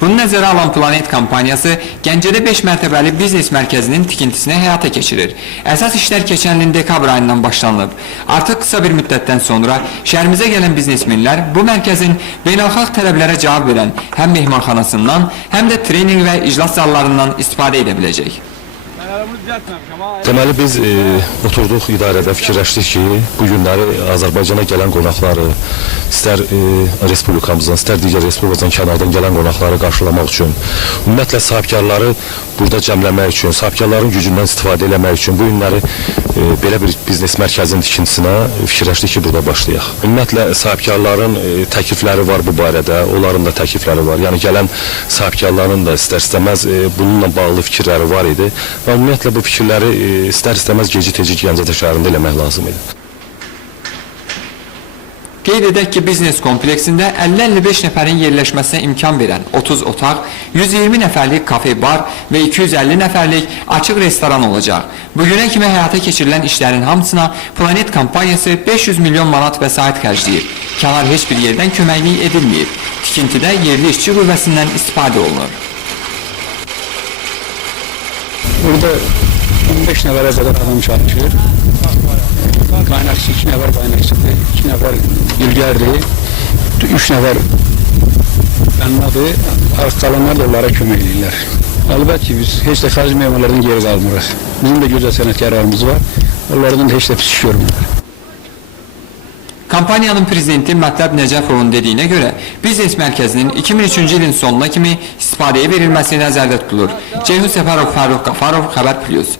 Bunu nəzərə alan Planet kompaniyası Gəncədə 5 mərtəbəli biznes mərkəzinin tikintisini həyata keçirir. Əsas işlər keçən ilin dekabr ayından başlanıb. Artıq qısa bir müddətdən sonra şəhərimizə gələn biznesmenlər bu mərkəzin beynəlxalq tələblərə cavab verən həm mehmanxanasından, həm də trening və iclas zallarından istifadə edə biləcək. Deməli biz oturduq idarədə fikirləşdik ki, bu günləri Azərbaycana gələn qonaqları, istər respublikamızdan, istər digər respublikadan kənardan gələn qonaqları qarşılamaq üçün, ümumiyyətlə sahibkarları burada cəmləmək üçün, sahibkarların gücündən istifadə etmək üçün bu günləri belə bir biznes mərkəzinin tikintisinə fikirləşdik ki, burada başlayaq. Ümumiyyətlə sahibkarların təklifləri var bu barədə, onların da təklifləri var. Yəni gələn sahibkarların da istər-istəməz bununla bağlı fikirləri var idi və ümumiyyətlə bu fikirləri istər-istəməz geci-teci Gəncə şəhərində eləmək lazım idi. Qeyd edək ki, biznes kompleksində 50-55 nəfərin yerləşməsinə imkan verən 30 otaq, 120 nəfərlik kafe-bar və 250 nəfərlik açıq restoran olacaq. Bugünə kimi həyata keçirilən işlərin hamısına Planet kompaniyası 500 milyon manat vəsait xərcləyir. Kənar heç bir yerdən köməklik edilməyib. Tikintidə yerli işçi qüvvəsindən istifadə olunur. Burada 15 nəfərə qədər adam çalışır. Qaynaqçı 2 nəfər qaynaqçıdır, 2 nəfər bilgərdir, 3 nəfər qannadır, qalanlar da onlara kömək edirlər. Əlbəttə ki, biz heç də xarici memarlardan geri qalmırıq. Bizim də gözəl sənətkarlarımız var, onlardan da heç də pis iş görmürlər. Kompaniyanın prezidenti Mətləb Nəcəfovun dediyinə görə, biznes mərkəzinin 2003-cü ilin sonuna kimi istifadəyə verilməsi nəzərdə tutulur. Ceyhun Səfərov, Fərruh Qafarov, Xəbər Plus.